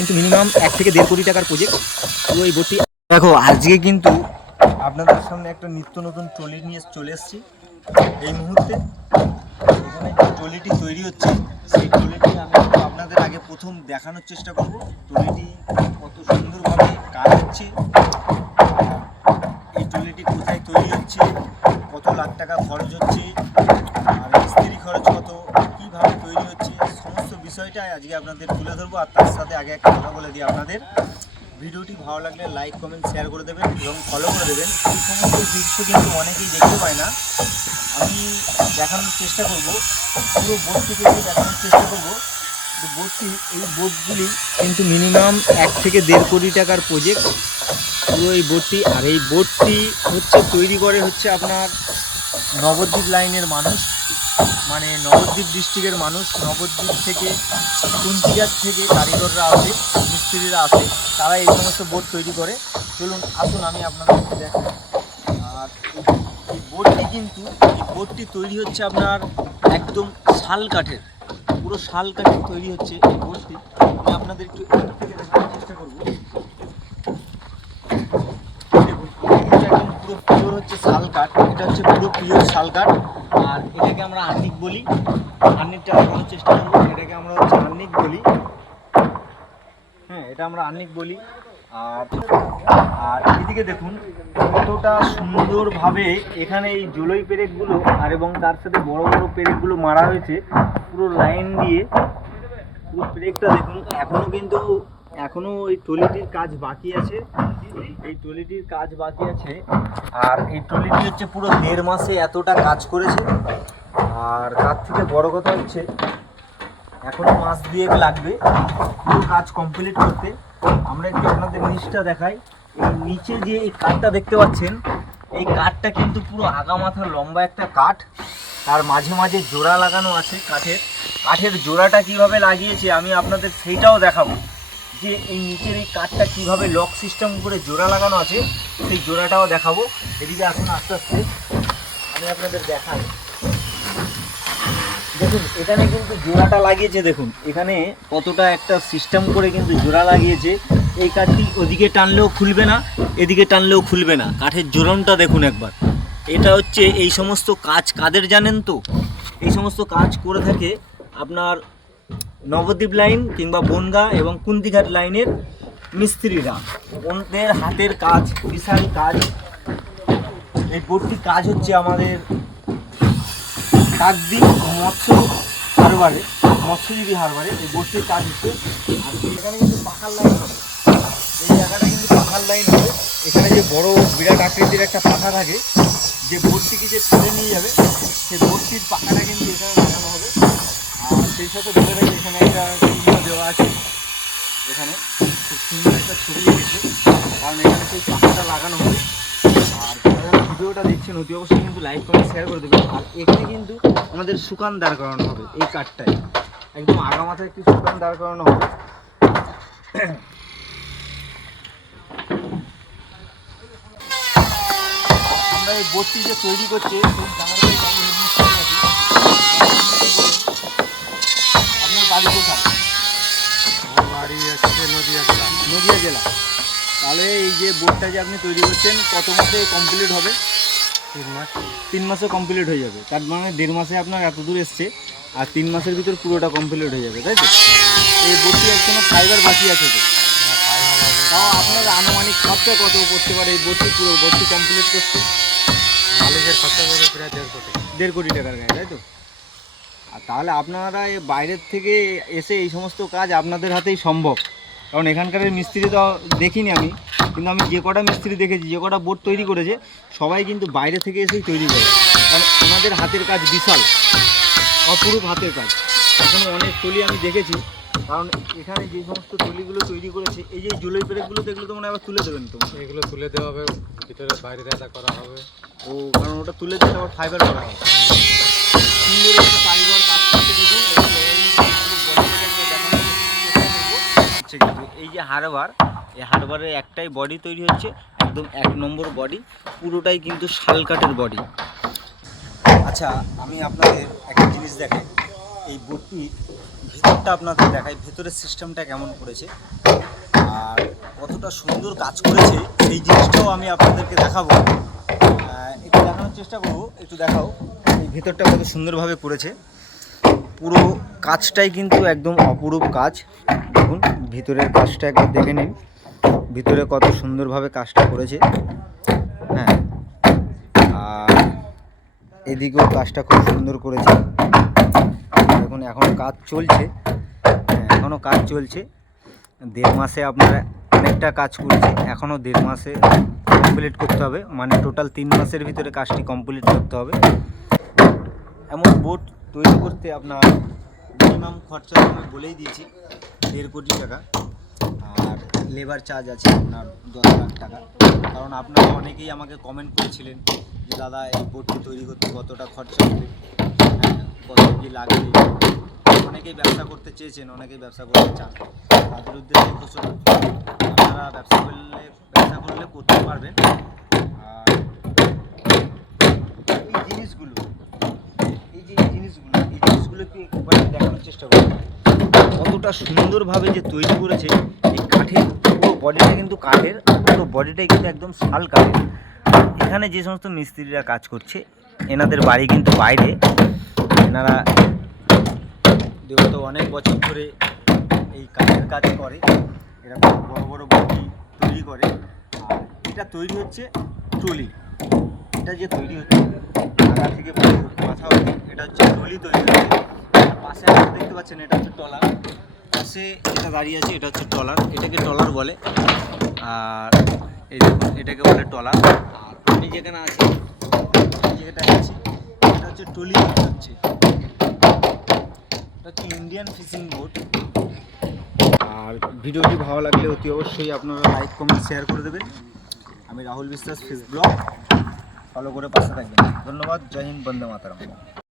কিন্তু মিনিমাম 1 থেকে 1.5 কোটি টাকার প্রজেক্ট পুরো এই বোটটি। দেখো আজকে কিন্তু আপনাদের সামনে একটা নিত্য নতুন ট্রলি নিয়ে চলে এসেছি। এই মুহূর্তে এখানে যে ট্রলিটি তৈরি হচ্ছে সেই ট্রলিটি আমি আপনাদের আগে প্রথম দেখানোর চেষ্টা করব। ট্রলিটি কত সুন্দরভাবে কাজ হচ্ছে, এই ট্রলিটি কোথায় তৈরি হচ্ছে, কত লাখ টাকা খরচ হচ্ছে, আর মিস্ত্রি খরচ কত, কীভাবে তৈরি হচ্ছে, সমস্ত বিষয়টাই আজকে আপনাদের তুলে ধরবো। আর তার সাথে আগে একটা কথা বলে দিই আপনাদের, ভিডিওটি ভালো লাগলে লাইক কমেন্ট শেয়ার করে দেবেন এবং ফলো করে দেবেন। এই সমস্ত দৃশ্য কিন্তু অনেকেই দেখতে পায় না, আমি দেখানোর চেষ্টা করব। পুরো বোটটিকে দেখানোর চেষ্টা করব। বোটটি, এই বোটগুলি কিন্তু মিনিমাম 1 থেকে 1.5 কোটি টাকার প্রজেক্ট পুরো এই বোটটি। আর এই বোটটি হচ্ছে তৈরি করে হচ্ছে আপনার নবদ্বীপ লাইনের মানুষ, মানে নবদ্বীপ ডিস্ট্রিক্টের মানুষ। নবদ্বীপ থেকে, কুন্তিঘাট থেকে কারিগররা আসে, মিস্ত্রিরা আসে, তারা এই সমস্ত বোট তৈরি করে। চলুন আসুন আমি আপনাদেরকে দেখাই। আর এই বোটটি কিন্তু, এই বোটটি তৈরি হচ্ছে আপনার একদম শাল কাঠের, পুরো শাল কাঠের তৈরি হচ্ছে এই বোটটি। আমি আপনাদের একটু এদিক থেকে দেখানোর চেষ্টা করবো। একদম পুরো পিওর হচ্ছে শাল কাঠ, এটা হচ্ছে পুরো পিওর শাল কাঠ। আর এটাকে আমরা আর্নিক বলি, আর্নিকটা দেখানোর চেষ্টা করবো। এটাকে আমরা হচ্ছে আর্নিক বলি, হ্যাঁ এটা আমরা আর্নিক বলি। আর আর এদিকে দেখুন কতটা সুন্দরভাবে এখানে এই জলই পেরেকগুলো আর এবং তার সাথে বড় বড় পেরেকগুলো মারা হয়েছে পুরো লাইন দিয়ে। পুরো পেরেকটা দেখুন, এখনো এই ট্রলিটির কাজ বাকি আছে, এই ট্রলিটির কাজ বাকি আছে। আর এই ট্রলিটি হচ্ছে পুরো 1.5 মাসে এতটা কাজ করেছে। আর তার থেকে বড় কথা হচ্ছে এখনো মাস 2 লাগবে পুরো কাজ কমপ্লিট করতে। আমরা একটু আপনাদের নিচটা দেখাই। এই নিচে যে এই কাঠটা দেখতে পাচ্ছেন, এই কাঠটা কিন্তু পুরো আগা মাথা লম্বা একটা কাঠ, তার মাঝে মাঝে জোড়া লাগানো আছে কাঠের জোড়াটা কিভাবে লাগিয়েছে আমি আপনাদের সেইটাও দেখাবো, যে এই নিচের এই কাঠটা কিভাবে লক সিস্টেম করে জোড়া লাগানো আছে সেই জোড়াটাও দেখাবো। এদিকে আসুন আস্তে আস্তে আমি আপনাদের দেখাই। দেখুন এখানে কিন্তু জোড়াটা লাগিয়েছে, দেখুন এখানে কতটা একটা সিস্টেম করে কিন্তু জোড়া লাগিয়েছে। এই কাঠটি ওদিকে টানলেও খুলবে না, এদিকে টানলেও খুলবে না, কাঠের জোড়নটা দেখুন একবার। এটা হচ্ছে এই সমস্ত কাজ কাদের জানেন তো, এই সমস্ত কাজ করে থাকে আপনার নবদ্বীপ লাইন কিংবা বনগাঁ এবং কুন্তিঘাট লাইনের মিস্ত্রিরা, ওদের হাতের কাজ, বিশাল কাজ। এই বোটটির কাজ হচ্ছে আমাদের কাকদ্বীপ মৎস্যজীবী হারবারে এই বোটটির কাজ হচ্ছে। আর এখানে কিন্তু পাখার লাইন হবে, এই জায়গাটা কিন্তু পাখার লাইন হবে। এখানে যে বড় বিরাট আকৃতির একটা পাখা থাকে, যে বোটটিকে যে ফেলে নিয়ে যাবে সেই বোটটির পাখাটা কিন্তু এখানে লাগানো হবে। আর সেই সাথে বলে রাখি এখানে একটা চিহ্ন দেওয়া আছে, এখানে খুব সুন্দর একটা ছবি এসেছে, কারণ এখানে সেই পাখাটা লাগানো হবে। আর যারা ভিডিওটা দেখছেন অতি অবশ্যই কিন্তু লাইক কমেন্ট শেয়ার করে দেবেন। আর এখানে কিন্তু আমাদের শুকান দাঁড় করানো হবে, এই কাঠটায় একদম আগা মাথায় একটি শুকান দাঁড় করানো হবে। আমরা এই বোটটি যে তৈরি করছে আপনার বাড়ি কোথায়? আমার বাড়ি হচ্ছে নদিয়া জেলা। তাহলে এই যে বোটটা যে আপনি তৈরি করছেন কত মাসে কমপ্লিট হবে? 3 মাস। 3 মাসে কমপ্লিট হয়ে যাবে, তার মানে 1.5 মাসে আপনার এত দূর এসছে, আর 3 মাসের ভিতর পুরোটা কমপ্লিট হয়ে যাবে, তাই তো? এই বোটটি একদম ফাইবার বাকি আছে তো? তাও আপনার আনুমানিক খরচা কত করতে পারে এই বোটটি, পুরো বোটটি কমপ্লিট করতে? মালিকের খরচা করে প্রায় 1.5 কোটি। 1.5 কোটি টাকার গায়ে, তাই তো? আর তাহলে আপনারা বাইরের থেকে এসে এই সমস্ত কাজ আপনাদের হাতেই সম্ভব, কারণ এখানকার মিস্ত্রি তো দেখিনি আমি, কিন্তু আমি যে কটা মিস্ত্রি দেখেছি, যে কটা বোট তৈরি করেছে সবাই কিন্তু বাইরে থেকে এসেই তৈরি করে, কারণ ওনাদের হাতের কাজ বিশাল, অপরূপ হাতের কাজ। এখানে অনেক টলি আমি দেখেছি, কারণ এখানে যে সমস্ত টলিগুলো তৈরি করেছে, এই যে জলই পেরেকগুলো দেখলে তো মনে আবার তুলে দেবেন তো? এগুলো তুলে দেওয়া হবে, ভিতরে বাইরে আলাদা করা হবে। ও কারণ ওটা তুলে দিলে আবার ফাইবার করা হবে। সুন্দর একটা কারিগর কাজ করতে দেখুন। কিন্তু এই যে হারবার, এই হারবারের একটাই বডি তৈরি হচ্ছে, একদম 1 নম্বর বডি, পুরোটাই কিন্তু শাল কাঠের বডি। আচ্ছা আমি আপনাদের একটা জিনিস দেখাই, এই বোটটির ভিতরটা আপনাদের দেখাই, ভেতরের সিস্টেমটা কেমন করেছে আর কতটা সুন্দর কাজ করেছে সেই জিনিসটাও আমি আপনাদেরকে দেখাবো। একটু দেখানোর চেষ্টা করবো, একটু দেখাও এই ভেতরটা কত সুন্দরভাবে করেছে। পুরো কাজটাই কিন্তু একদম অপরূপ কাজ। দেখুন ভিতরের কাজটা একবার দেখে নিন, ভিতরে কত সুন্দরভাবে কাজটা করেছে। হ্যাঁ, আর এদিকেও কাজটা খুব সুন্দর করেছে। দেখুন এখনও কাজ চলছে, এখনও কাজ চলছে। 1.5 মাসে আপনারা অনেকটা কাজ করেছে, এখনও 1.5 মাসে কমপ্লিট করতে হবে, মানে টোটাল 3 মাসের ভিতরে কাজটি কমপ্লিট করতে হবে। এমন বোট তৈরি করতে আপনার মিনিমাম খরচা আমি বলেই দিয়েছি 1.5 কোটি টাকা, আর লেবার চার্জ আছে আপনার 10 লাখ টাকা। কারণ আপনারা অনেকেই আমাকে কমেন্ট করেছিলেন যে দাদা এই বোটটি তৈরি করতে কতটা খরচা হবে, কত কী লাগবে। অনেকেই ব্যবসা করতে চেয়েছেন, অনেকেই ব্যবসা করতে চান, তাদের উদ্দেশ্যে ঘোষণা আপনারা ব্যবসা করলে করতে পারবেন। আর এই জিনিসগুলো এই জিনিসগুলোকে একবার দেখানোর চেষ্টা করব কতটা সুন্দরভাবে যে তৈরি করেছে। এই কাঠের পুরো বডিটা কিন্তু কাঠের, পুরো বডিটাই কিন্তু একদম শাল কাঠের। এখানে যে সমস্ত মিস্ত্রিরা কাজ করছে এনাদের বাড়ি কিন্তু বাইরে, এনারা বিগত অনেক বছর ধরে এই কাঠের কাজ করে, এরা খুব বড় বড় বডি তৈরি করে। আর এটা তৈরি হচ্ছে ট্রলি, এটা যে তৈরি হচ্ছে আগা থেকে মাথা অবধি এটা হচ্ছে ট্রলি তৈরি হচ্ছে। পাশে আপনারা দেখতে পাচ্ছেন এটা হচ্ছে ট্রলার, পাশে যেটা দাঁড়িয়ে আছে এটা হচ্ছে ট্রলার, এটাকে ট্রলার বলে। আর এই দেখুন এটাকে বলে ট্রলার। আর আমি যেখানে আছি এটা হচ্ছে ট্রলি হচ্ছে, এটা হচ্ছে ইন্ডিয়ান ফিশিং বোট। আর ভিডিওটি ভালো লাগলে অতি অবশ্যই আপনারা লাইক কমেন্ট শেয়ার করে দেবেন। আমি রাহুল বিশ্বাস ফিশ ব্লগ ফলো করে পাশে থাকবেন। ধন্যবাদ। জয় হিন্দ, বন্দে মাতরম।